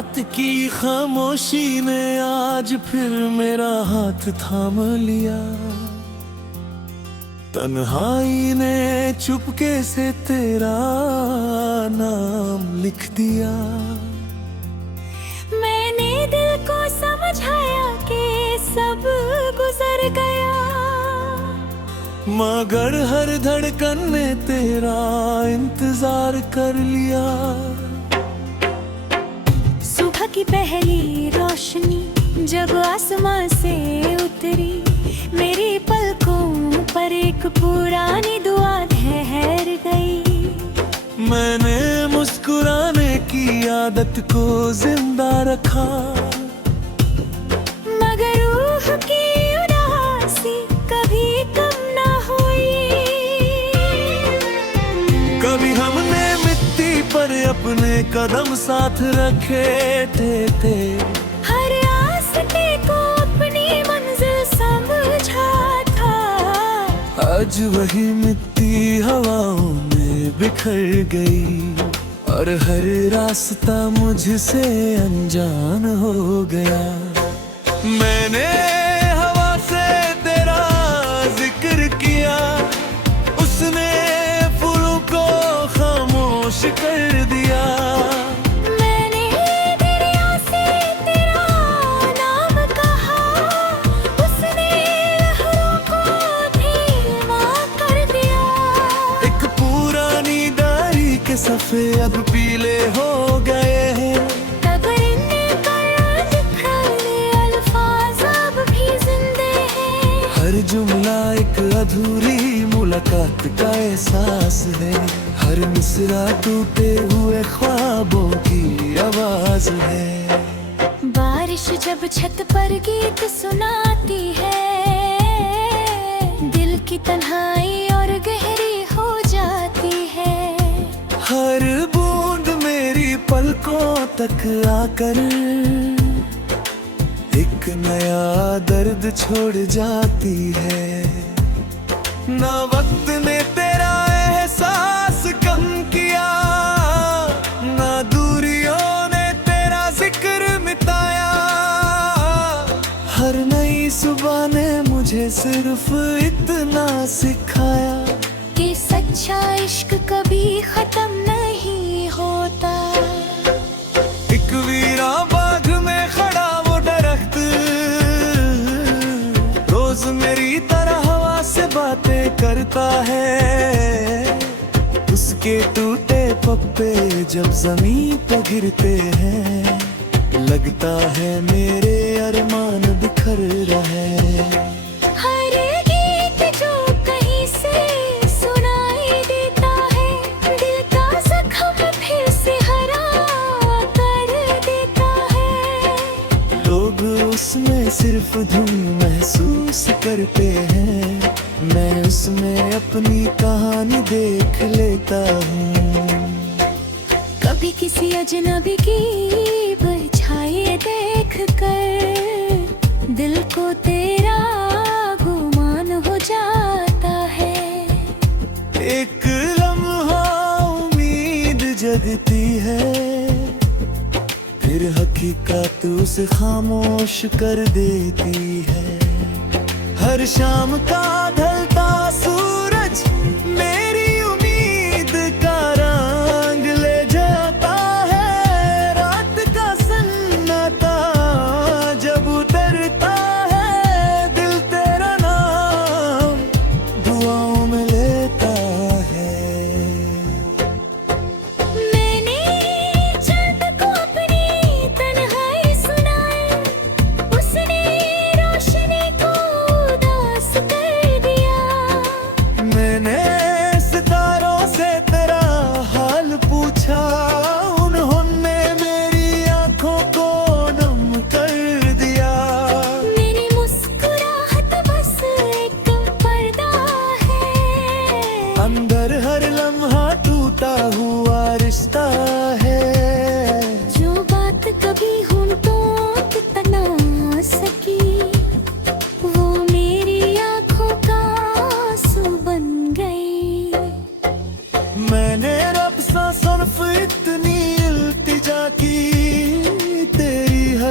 रात की खामोशी ने आज फिर मेरा हाथ थाम लिया। तन्हाई ने चुपके से तेरा नाम लिख दिया। मैंने दिल को समझाया कि सब गुजर गया, मगर हर धड़कन ने तेरा इंतजार कर लिया। सुबह की पहली रोशनी जब आसमां से उतरी, मेरी पलकों पर एक पुरानी दुआ ठहर गई। मैंने मुस्कुराने की आदत को जिंदा रखा, मगर रूह की उदासी कभी कम ना हुई। कभी हमने मिट्टी पर अपने कदम साथ रखे थे। हर रास्ते को अपनी मंजिल समझा था। आज वही मिट्टी हवाओं में बिखर गई, और हर रास्ता मुझसे अनजान हो गया। मैंने हवा से तेरा जिक्र किया, उसने फूलों को खामोश कर दिया। मैंने दरिया से तेरा नाम कहा, उसने लहरों को धीमा कर दिया। एक पुरानी डायरी के सफ़े अब पीले हो गए हैं। हर जुमला एक अधूरी मुलाकात का एहसास है। हर मिसरा टूटे हुए ख्वाबों की आवाज है। बारिश जब छत पर गीत सुनाती है, दिल की तन्हाई और गहरी हो जाती है। हर बूंद मेरी पलकों तक आकर एक नया दर्द छोड़ जाती है। ना वक्त ने तेरा एहसास कम किया, ना दूरियों ने तेरा जिक्र मिटाया। हर नई सुबह ने मुझे सिर्फ इतना सिखाया कि सच्चा इश्क कभी खत्म नहीं होता। एक वीरा बाग में खड़ा वो दरख्त, रोज मेरी तरह हवा से बातें करता है। उसके टूटे पत्ते जब जमीन पे गिरते हैं, लगता है मेरे अरमान बिखर रहे। हर गीत जो कहीं से सुनाई देता है, दिल का जख्म फिर से हरा कर देता है। लोग उसमें सिर्फ धुन महसूस करते हैं, मैं उसमें अपनी कहानी देख लेता हूँ। कभी किसी अजनबी की परछाई देख कर दिल को तेरा गुमान हो जाता है। एक लम्हा उम्मीद जगती है, फिर हकीकत उसे खामोश कर देती है। हर शाम का ढलता सूरज मेरी उम्मीद का रंग ले जाता है। रात का सन्नाटा जब उतरता है, दिल तेरा नाम दुआओं में लेता है। मैंने चांद को अपनी तन्हाई सुनाई, उसने रोशनी को उदास कर दिया।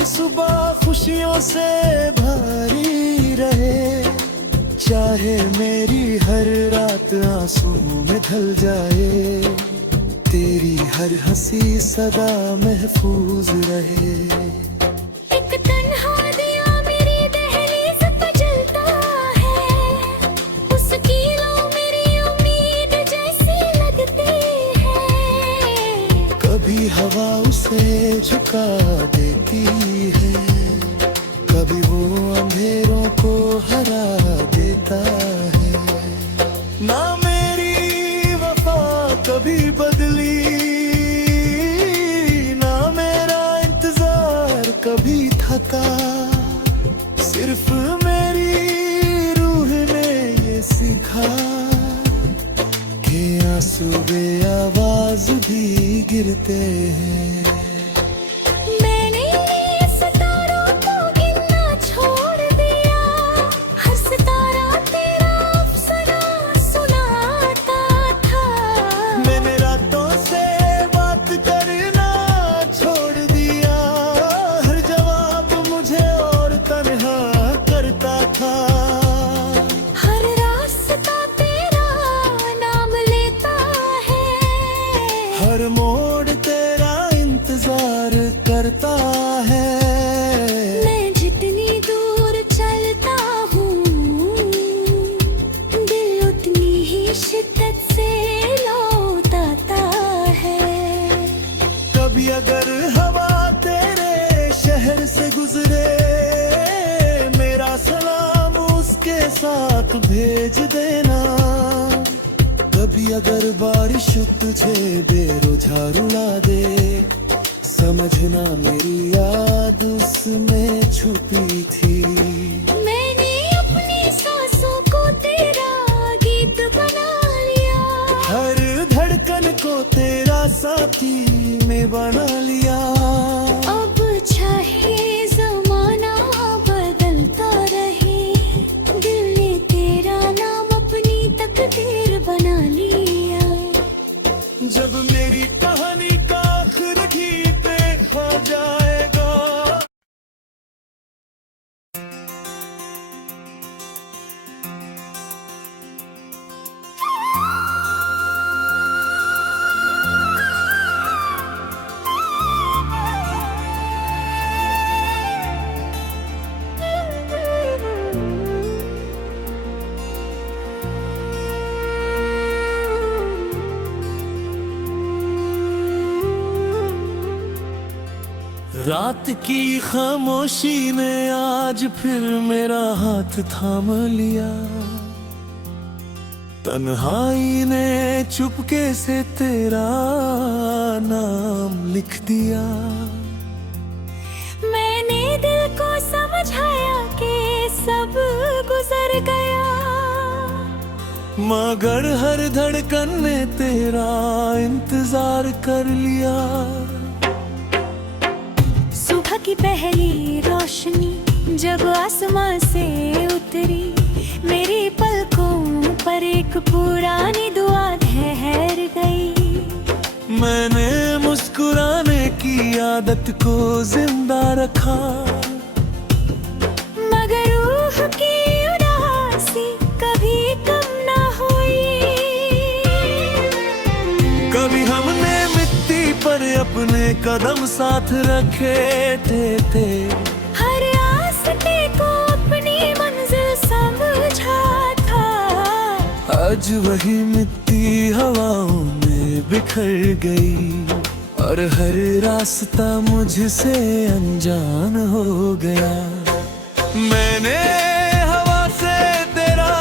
हर सुबह खुशियों से भरी रहे, चाहे मेरी हर रात आंसू में ढल जाए, तेरी हर हंसी सदा महफूज रहे। एक तन्हा दिया मेरी दहलीज पे जलता है, उसकी लो मेरी उम्मीद जैसी लगती है। कभी हवा उसे झुका देती है, कभी वो अंधेरों को हरा देता है। ना मेरी वफा कभी बदली, ना मेरा इंतजार कभी थका, सिर्फ मेरी रूह ने ये सीखा कि आंसू बे आवाज भी गिरते हैं। मैंने सितारों को गिनना छोड़ दिया, हर सितारा तेरा अफसाना सुनाता था। मैंने रातों से बात करना छोड़ दिया, हर जवाब मुझे और तन्हा करता था। हर रास्ता तेरा नाम लेता है, हर मोड़ तेरा इंतजार करता है। मैं जितनी दूर चलता हूँ, दिल उतनी ही शिद्दत से लौटाता है। कभी अगर हवा तेरे शहर से गुजरे, मेरा सलाम उसके साथ भेज देना। कभी अगर बारिश तुझे बेरोजा रुला दे, समझना मेरी याद उसमें छुपी थी। मैंने अपनी सांसों को तेरा गीत बना लिया, हर धड़कन को तेरा साथी में बना लिया। अब चाहे जमाना बदलता रहे, दिल ने तेरा नाम अपनी तकदीर बना लिया। जब मेरी कहानी का आखिर गीत देखा जाएगा, रात की खामोशी ने आज फिर मेरा हाथ थाम लिया, तन्हाई ने चुपके से तेरा नाम लिख दिया। मैंने दिल को समझाया कि सब गुजर गया, मगर हर धड़कन ने तेरा इंतजार कर लिया। सुबह की पहली रोशनी जब आसमां से उतरी, मेरी पलकों पर एक पुरानी दुआ ठहर गई। मैंने मुस्कुराने की आदत को जिंदा रखा, मगर रूह की उदासी कभी कम ना हुई। कभी हमने मिट्टी पर अपने कदम साथ रखे थे, हर रास्ते को अपनी मंजिल समझा था। आज वही मिट्टी हवाओं में बिखर गई, और हर रास्ता मुझसे अनजान हो गया। मैंने हवा से तेरा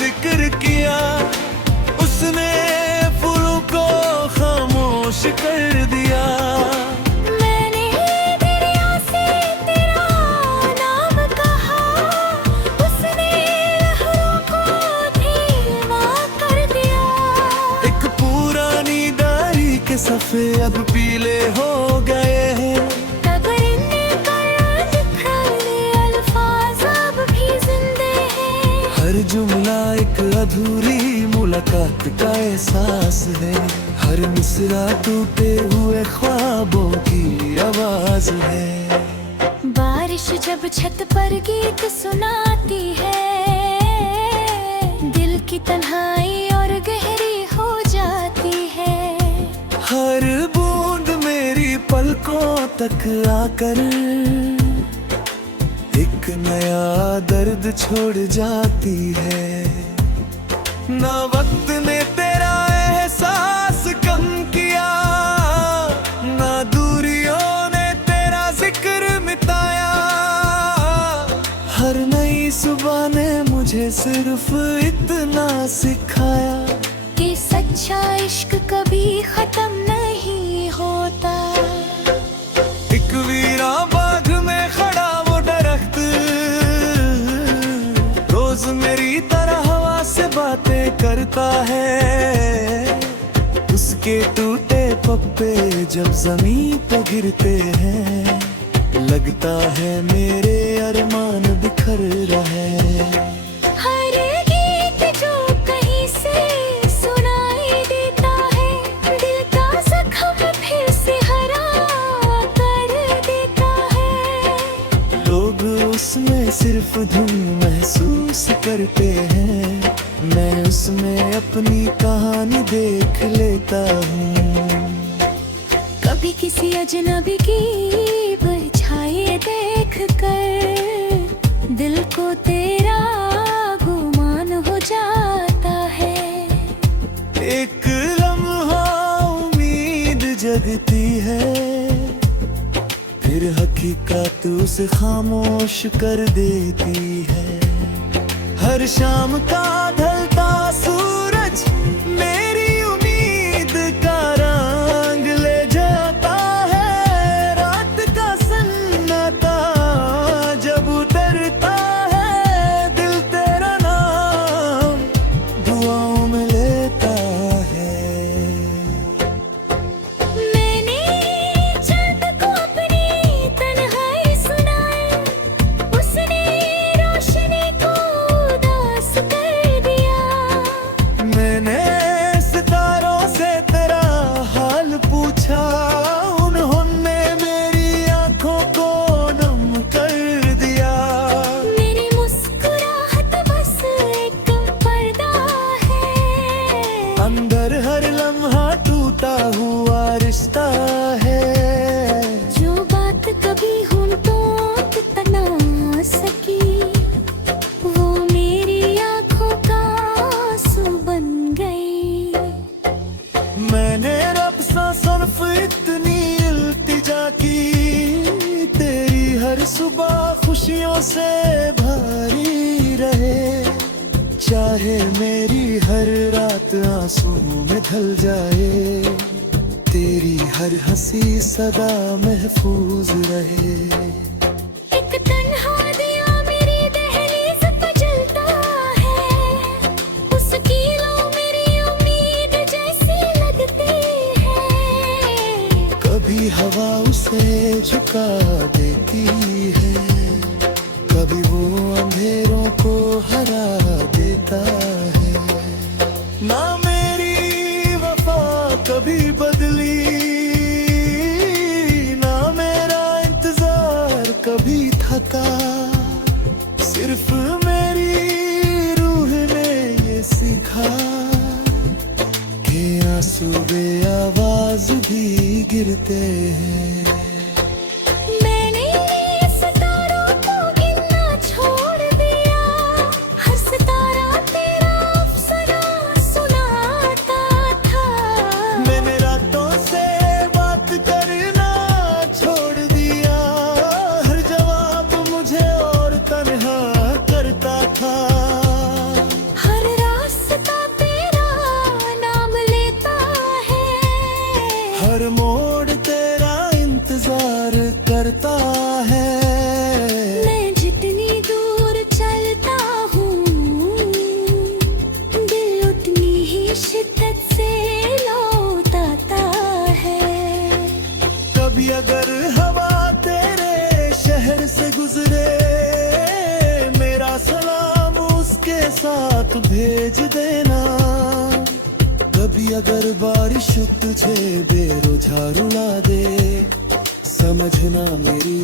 जिक्र किया, उसने फूलों को खामोश कर दिया। मैंने दरिया से तेरा नाम कहा, उसने लहरों को धीमा कर दिया। एक पुरानी डायरी के सफ़े अब पीले हो गए हैं, कब्र ने कर लिखे अल्फाज अब भी जिंदे हैं। हर जुमला एक अधूरी मुलाकात का एहसास है, हर मिसरा टूटे हुए ख्वाबों की आवाज है। बारिश जब छत पर गीत सुनाती है, दिल की तन्हाई और गहरी हो जाती है। हर बूंद मेरी पलकों तक आकर एक नया दर्द छोड़ जाती है। ना वक्त ने तेरा एहसास कम किया, ना दूरियों ने तेरा जिक्र मिटाया। हर नई सुबह ने मुझे सिर्फ इतना सिखाया कि सच्चा इश्क कभी खत्म नहीं होता। एक वीरा बाग में खड़ा वो दरख्त, रोज मेरी तरह हवा से बातें करता है। उसके टूटे पत्ते जब जमीन पे गिरते हैं, लगता है मेरे अरमान बिखर रहे। हर गीत जो कहीं से सुनाई देता है, दिल का जख्म फिर से हरा कर देता है। लोग उसमें सिर्फ धुन महसूस करते हैं, मैं उसमें अपनी कहानी देख लेता हूँ। कभी किसी अजनबी की परछाई देख कर दिल को तेरा गुमान हो जाता है। एक लम्हा उम्मीद जगती है, फिर हकीकत उसे खामोश कर देती है। हर शाम का ढलता सूरज मेरी उम्मीद का रंग ले जाता है। रात का सन्नाटा जब उतरता है, दिल तेरा नाम दुआओं में लेता है। मैंने चांद को अपनी तन्हाई सुनाई, उसने रोशनी को उदास कर दिया। मैंने सितारों से तेरा हाल पूछा, उन्होंने मेरी आंखों को नम कर दिया। मेरी मुस्कुराहट बस एक पर्दा है, अंदर हर लम्हा टूटा हुआ रिश्ता है। जो बात कभी होंठों पे तना सकी, वो मेरी आंखों का आंसू बन गई। मैंने रब सा सिर्फ इतनी इल्तिजा की, तेरी हर सुबह खुशियों से भरी रहे। चाहे मेरी हर रात आंसू में ढल जाए, तेरी हर हंसी सदा महफूज रहे। एक तन्हा दिया मेरी दहलीज पे जलता है, उसकी लो मेरी उम्मीद जैसी लगती है। कभी हवा उसे झुका देती है, कभी वो अंधेरों को हरा देता है। ना मेरी वफा कभी बदली, ना मेरा इंतजार कभी थका। सिर्फ मेरी रूह ने ये सीखा कि आंसू बे आवाज भी गिरते हैं। मैंने सितारों को गिनना छोड़ दिया, हर सितारा तेरा अफसाना सुनाता था। मैंने रातों से बात करना छोड़ दिया, हर जवाब मुझे और तन्हा करता था। हर रास्ता तेरा नाम लेता है, हर मोड़ तेरा इंतजार करता है। मैं जितनी दूर चलता हूँ, दिल उतनी ही शिद्दत से लौटाता है। कभी अगर हवा तेरे शहर से गुजरे, मेरा सलाम उसके साथ भेज देना। कभी अगर बारिश तुझे बेरोजा रुला दे, समझना मेरी